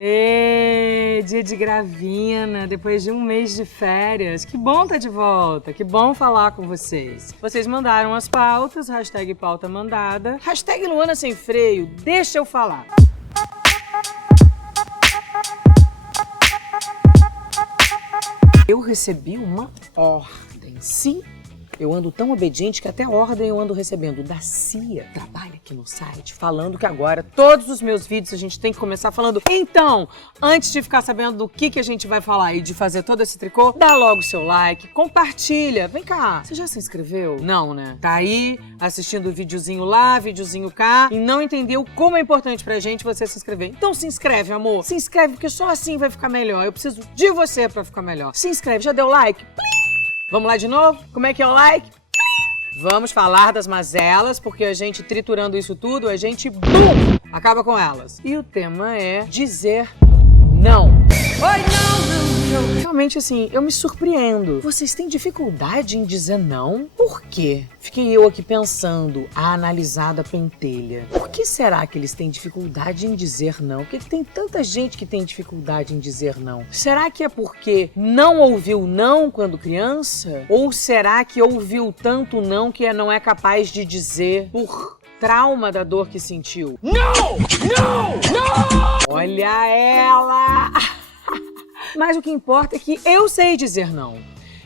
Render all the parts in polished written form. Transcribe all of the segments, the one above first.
Ê, dia de gravina, depois de um mês de férias. Que bom estar de volta, que bom falar com vocês. Vocês mandaram as pautas, hashtag pauta mandada. Hashtag Luana Sem Freio, deixa eu falar. Eu recebi uma ordem, sim. Eu ando tão obediente que até ordem eu ando recebendo da CIA. Trabalha aqui no site falando que agora todos os meus vídeos a gente tem que começar falando. Então, antes de ficar sabendo do que a gente vai falar e de fazer todo esse tricô, dá logo o seu like, compartilha. Vem cá, você já se inscreveu? Não, né? Tá aí assistindo o videozinho lá, videozinho cá e não entendeu como é importante pra gente você se inscrever. Então se inscreve, amor. Se inscreve porque só assim vai ficar melhor. Eu preciso de você pra ficar melhor. Se inscreve, já deu like? Plim! Vamos lá de novo? Como é que é o like? Vamos falar das mazelas, porque a gente triturando isso tudo, a gente, BUM! Acaba com elas. E o tema é dizer não. Oi, não! Realmente, assim, eu me surpreendo. Vocês têm dificuldade em dizer não? Por quê? Fiquei eu aqui pensando, a analisada pentelha. Por que será que eles têm dificuldade em dizer não? Por que tem tanta gente que tem dificuldade em dizer não? Será que é porque não ouviu não quando criança? Ou será que ouviu tanto não que não é capaz de dizer por trauma da dor que sentiu? Não! Não! Não! Olha ela! Mas o que importa é que eu sei dizer não.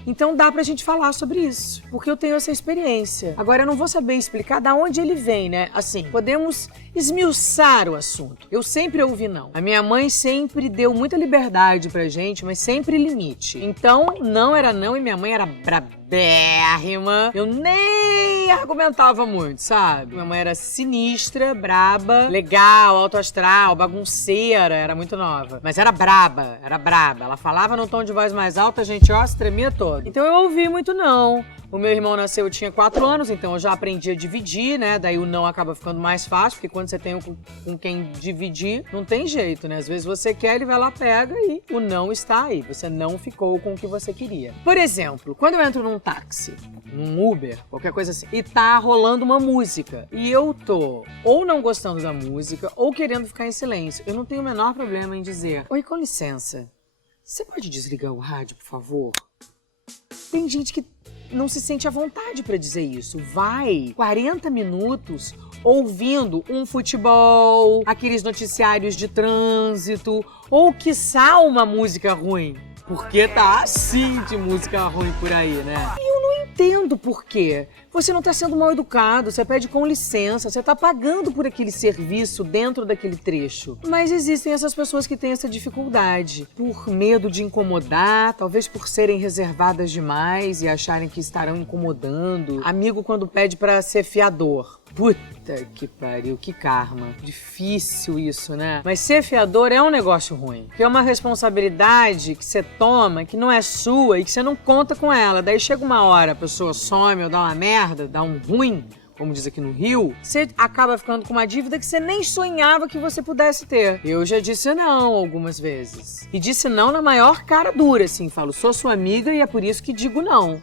Então dá pra gente falar sobre isso, porque eu tenho essa experiência. Agora eu não vou saber explicar da onde ele vem, né? Assim, podemos esmiuçar o assunto. Eu sempre ouvi não. A minha mãe sempre deu muita liberdade pra gente, mas sempre limite. Então, não era não e minha mãe era brabérrima. Eu nem argumentava muito, sabe? Minha mãe era sinistra, braba, legal, alto astral, bagunceira, era muito nova. Mas era braba, era braba. Ela falava num tom de voz mais alto, a gente, ó, se tremia todo. Então eu ouvi muito não. O meu irmão nasceu, eu tinha 4 anos, então eu já aprendi a dividir, né? Daí o não acaba ficando mais fácil, porque quando você tem com quem dividir, não tem jeito, né? Às vezes você quer, ele vai lá, pega e o não está aí. Você não ficou com o que você queria. Por exemplo, quando eu entro num táxi, num Uber, qualquer coisa assim, e tá rolando uma música, e eu tô ou não gostando da música, ou querendo ficar em silêncio, eu não tenho o menor problema em dizer: oi, com licença, você pode desligar o rádio, por favor? Tem gente que não se sente à vontade para dizer isso. Vai 40 minutos ouvindo um futebol, aqueles noticiários de trânsito, ou quiçá uma música ruim. Porque tá assim de música ruim por aí, né? E eu não entendo por quê. Você não tá sendo mal educado, você pede com licença, você tá pagando por aquele serviço dentro daquele trecho. Mas existem essas pessoas que têm essa dificuldade. Por medo de incomodar, talvez por serem reservadas demais e acharem que estarão incomodando. Amigo quando pede pra ser fiador. Puta que pariu, que karma. Difícil isso, né? Mas ser fiador é um negócio ruim. Porque é uma responsabilidade que você toma, que não é sua e que você não conta com ela. Daí chega uma hora, a pessoa some ou dá uma merda, dá um ruim, como diz aqui no Rio, você acaba ficando com uma dívida que você nem sonhava que você pudesse ter. Eu já disse não algumas vezes. E disse não na maior cara dura, assim. Falo, sou sua amiga e é por isso que digo não.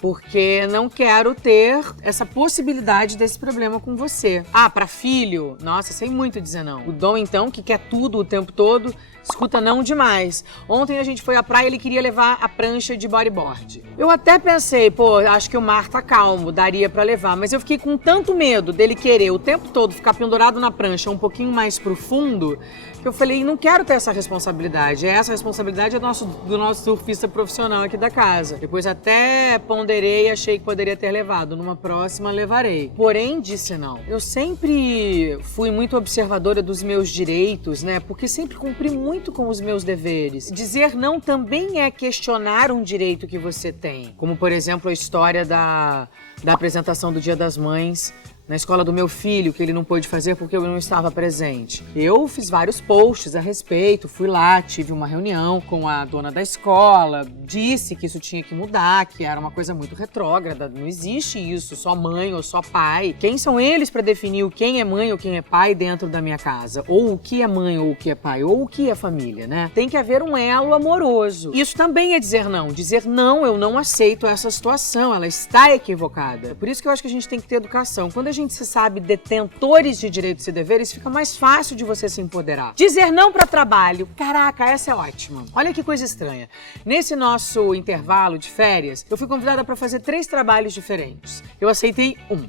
Porque não quero ter essa possibilidade desse problema com você. Ah, pra filho? Nossa, sei muito dizer não. O Dom, então, que quer tudo o tempo todo, escuta não demais. Ontem a gente foi à praia e ele queria levar a prancha de bodyboard. Eu até pensei, pô, acho que o mar tá calmo, daria pra levar. Mas eu fiquei com tanto medo dele querer o tempo todo ficar pendurado na prancha um pouquinho mais pro fundo, que eu falei, não quero ter essa responsabilidade. Essa responsabilidade é do nosso surfista profissional aqui da casa. Depois até ponderei e achei que poderia ter levado. Numa próxima, levarei. Porém, disse não. Eu sempre fui muito observadora dos meus direitos, né? Porque sempre cumpri muito com os meus deveres. Dizer não também é questionar um direito que você tem. Como, por exemplo, a história da apresentação do Dia das Mães na escola do meu filho, que ele não pôde fazer porque eu não estava presente. Eu fiz vários posts a respeito, fui lá, tive uma reunião com a dona da escola, disse que isso tinha que mudar, que era uma coisa muito retrógrada, não existe isso, só mãe ou só pai. Quem são eles para definir quem é mãe ou quem é pai dentro da minha casa? Ou o que é mãe ou o que é pai, ou o que é família, né? Tem que haver um elo amoroso. Isso também é dizer não. Dizer não, eu não aceito essa situação, ela está equivocada. Por isso que eu acho que a gente tem que ter educação. Quando a gente gente se sabe detentores de direitos e deveres, fica mais fácil de você se empoderar. Dizer não para trabalho. Caraca, essa é ótima. Olha que coisa estranha. Nesse nosso intervalo de férias, eu fui convidada para fazer 3 trabalhos diferentes. Eu aceitei um.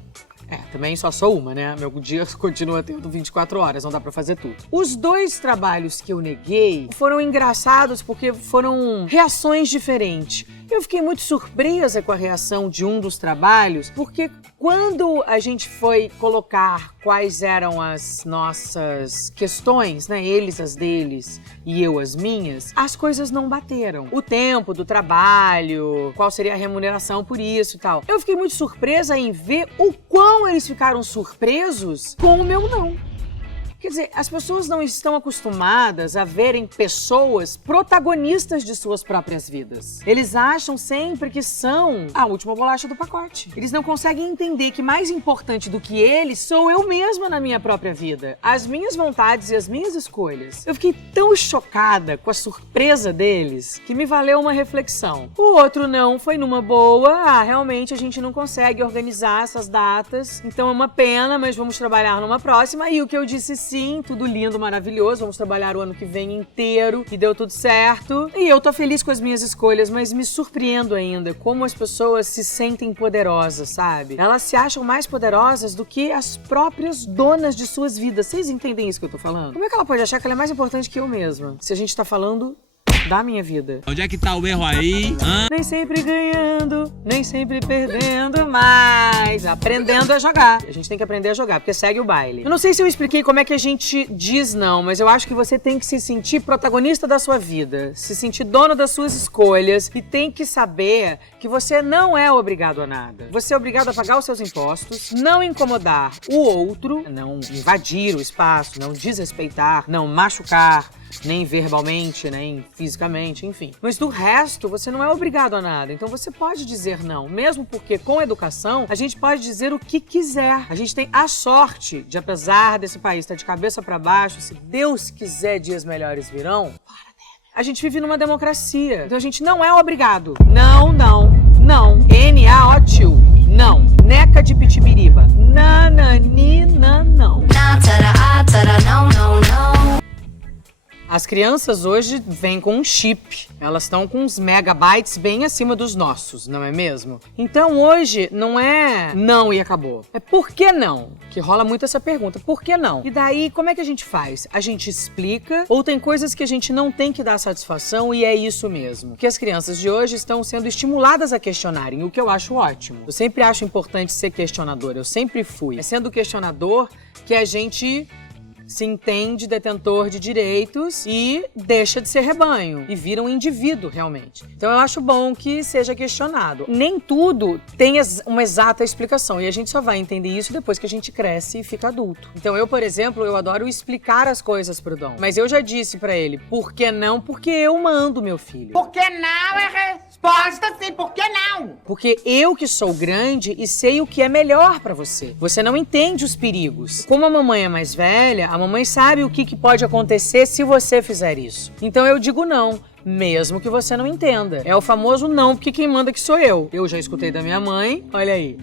Também só sou uma, né? Meu dia continua tendo 24 horas, não dá pra fazer tudo. Os 2 trabalhos que eu neguei foram engraçados porque foram reações diferentes. Eu fiquei muito surpresa com a reação de um dos trabalhos, porque quando a gente foi colocar quais eram as nossas questões, né? Eles as deles e eu as minhas, as coisas não bateram. O tempo do trabalho, qual seria a remuneração por isso e tal. Eu fiquei muito surpresa em ver o quão eles ficaram surpresos com o meu não. Quer dizer, as pessoas não estão acostumadas a verem pessoas protagonistas de suas próprias vidas. Eles acham sempre que são a última bolacha do pacote. Eles não conseguem entender que mais importante do que eles sou eu mesma na minha própria vida. As minhas vontades e as minhas escolhas. Eu fiquei tão chocada com a surpresa deles que me valeu uma reflexão. O outro não foi numa boa. Realmente a gente não consegue organizar essas datas. Então é uma pena, mas vamos trabalhar numa próxima. E o que eu disse sim, tudo lindo, maravilhoso, vamos trabalhar o ano que vem inteiro e deu tudo certo. E eu tô feliz com as minhas escolhas, mas me surpreendo ainda como as pessoas se sentem poderosas, sabe? Elas se acham mais poderosas do que as próprias donas de suas vidas. Vocês entendem isso que eu tô falando? Como é que ela pode achar que ela é mais importante que eu mesma? Se a gente tá falando da minha vida. Onde é que tá o erro aí? Nem sempre ganhando, nem sempre perdendo, mas aprendendo a jogar. A gente tem que aprender a jogar, porque segue o baile. Eu não sei se eu expliquei como é que a gente diz não, mas eu acho que você tem que se sentir protagonista da sua vida, se sentir dono das suas escolhas e tem que saber que você não é obrigado a nada. Você é obrigado a pagar os seus impostos, não incomodar o outro, não invadir o espaço, não desrespeitar, não machucar, nem verbalmente, nem fisicamente, enfim. Mas do resto, você não é obrigado a nada. Então você pode dizer não, mesmo porque com educação, a gente pode dizer o que quiser. A gente tem a sorte de, apesar desse país estar de cabeça para baixo, se Deus quiser, dias melhores virão, a gente vive numa democracia. Então a gente não é obrigado. Não, não, não. N-A-O-T-U. Não. Neca de pitibiriba. Nanani, não. As crianças hoje vêm com um chip. Elas estão com uns megabytes bem acima dos nossos, não é mesmo? Então hoje não é não e acabou. É por que não? Que rola muito essa pergunta. Por que não? E daí, como é que a gente faz? A gente explica ou tem coisas que a gente não tem que dar satisfação e é isso mesmo? Que as crianças de hoje estão sendo estimuladas a questionarem, o que eu acho ótimo. Eu sempre acho importante ser questionador, eu sempre fui. É sendo questionador que a gente se entende detentor de direitos e deixa de ser rebanho e vira um indivíduo realmente. Então eu acho bom que seja questionado. Nem tudo tem uma exata explicação e a gente só vai entender isso depois que a gente cresce e fica adulto. Então eu, por exemplo, eu adoro explicar as coisas pro Dom. Mas eu já disse pra ele, por que não? Porque eu mando, meu filho. Por que não é resposta sim, por que não? Porque eu que sou grande e sei o que é melhor pra você. Você não entende os perigos. Como a mamãe é mais velha, a mamãe sabe o que pode acontecer se você fizer isso. Então eu digo não, mesmo que você não entenda. É o famoso não, porque quem manda que sou eu. Eu já escutei da minha mãe, olha aí.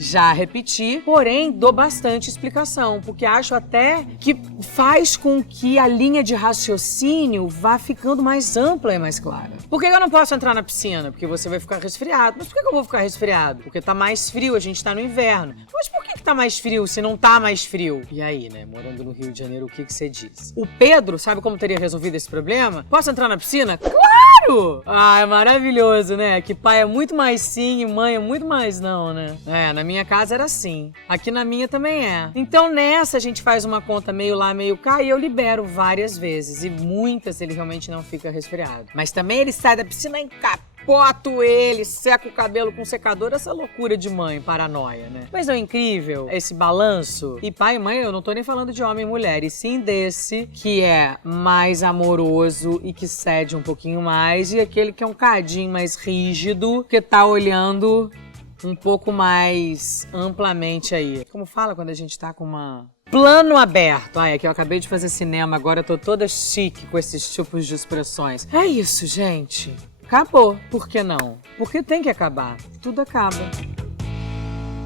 Já repeti, porém dou bastante explicação, porque acho até que faz com que a linha de raciocínio vá ficando mais ampla e mais clara. Por que eu não posso entrar na piscina? Porque você vai ficar resfriado. Mas por que eu vou ficar resfriado? Porque tá mais frio, a gente tá no inverno. Mas por que tá mais frio se não tá mais frio? E aí, né, morando no Rio de Janeiro, o que você diz? O Pedro, sabe como teria resolvido esse problema? Posso entrar na piscina? Claro! Ah, é maravilhoso, né? Que pai é muito mais sim e mãe é muito mais não, né? Na minha casa era assim. Aqui na minha também é. Então nessa a gente faz uma conta meio lá, meio cá e eu libero várias vezes. E muitas ele realmente não fica resfriado. Mas também ele sai da piscina e capoto ele, seca o cabelo com secador. Essa loucura de mãe, paranoia, né? Mas não é incrível esse balanço? E pai e mãe, eu não tô nem falando de homem e mulher. E sim desse que é mais amoroso e que cede um pouquinho mais. E aquele que é um cadinho mais rígido, que tá olhando um pouco mais amplamente aí. Como fala quando a gente tá com uma plano aberto. Ai, aqui eu acabei de fazer cinema, agora eu tô toda chique com esses tipos de expressões. É isso, gente. Acabou. Por que não? Porque tem que acabar. Tudo acaba.